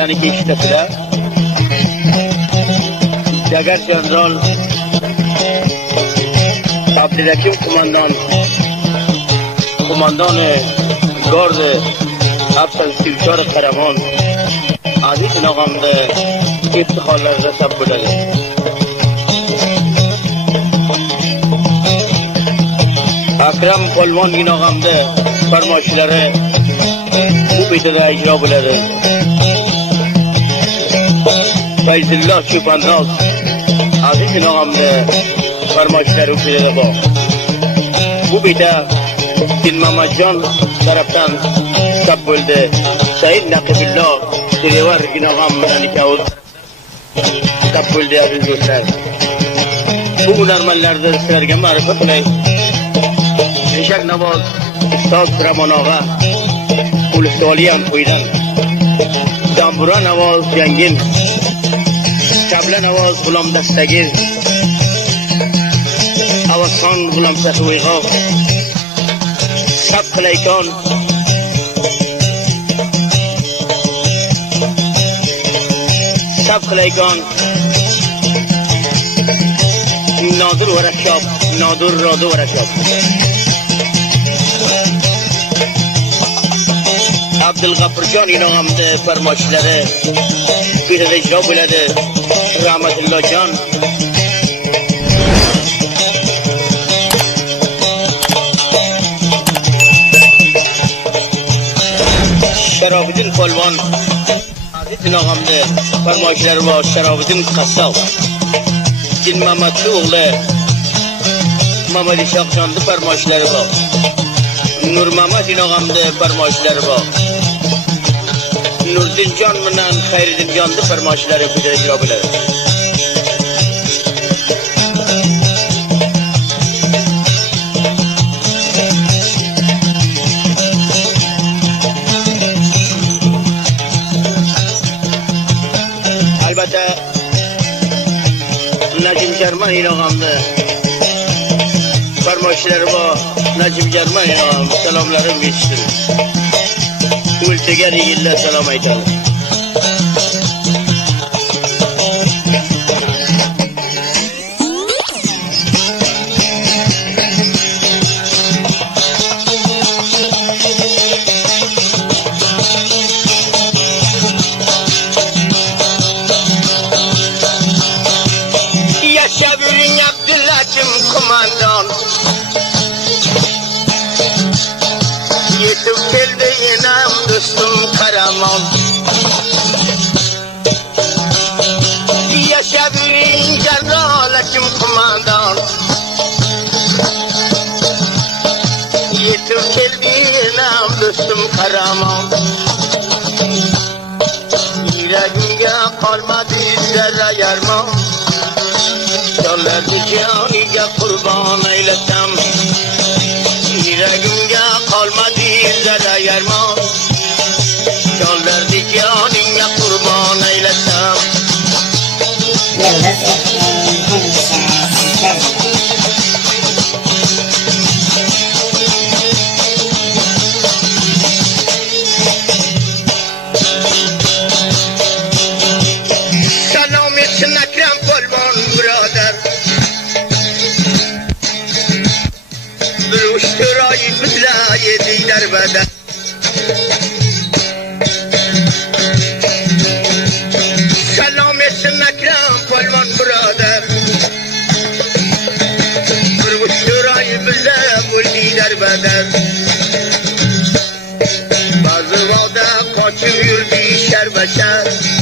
میکنی که اشتفله جگر جنرال عبدالحکیم کماندان گارد 734 قهرمان عزیز ناغم ده افتخارlar رسب بودده. اکرم پلوان این آقام ده فرمایشلره خوب ایده اجرا بوده. فیض الله چوپانداز عزیز این آقام ده فرمایشلره خوب ایده با خوب ایده دین محمد جان طرفتن سب بولده. سعید نقیب الله دریور این آقام منانی که او سب بولده عزیز دوستر. bu hunarmandlarni sizlarga ma'rifa qilay. Eshak Navoz Ustoz Ramon og'a Ulustoliyan qo'ydan. Dambura Navoz Yangin, Kabla Navoz G'ulom Dastagir, Avazxon G'ulom Satuig'oq, Sab Qilaykon, Sab Qilaykon, Nodir Varashab, Nodir Rodu Varashab. Abdulg'afurjon inog'amda farmoshlari quyida ijro bo'ladi. Rahmatullohjon Sharobiddin Polvon aziz inog'amda farmoshlari bor. Sharobiddin Qassob Din Mamatli o'g'li Mamad Ishoqjonning farmoshlari bor. Nur Mamad inog'amda farmoshlari bor. Nurdinjon bilan Xayriddinjonning farmoshlari quyida ijro bo'ladi. Albatta Najim Jarman inog'amni farmoshlari bor. Najim Jarman inog'am salomlarim yetishsin. O'lchagan yillar salom aytadi. Yüreğimge kalmadı zerre yarma. Yollardı caniga kurban eyletem. Yüreğimge kalmadı zerre yarma. Yollardı caniga kurban eyletem. Salam etsin Ekrem Polvon brother. Bir uçturayı bize buldi derbeder. Bazı vada kaçıp yürüdü şerbeşer.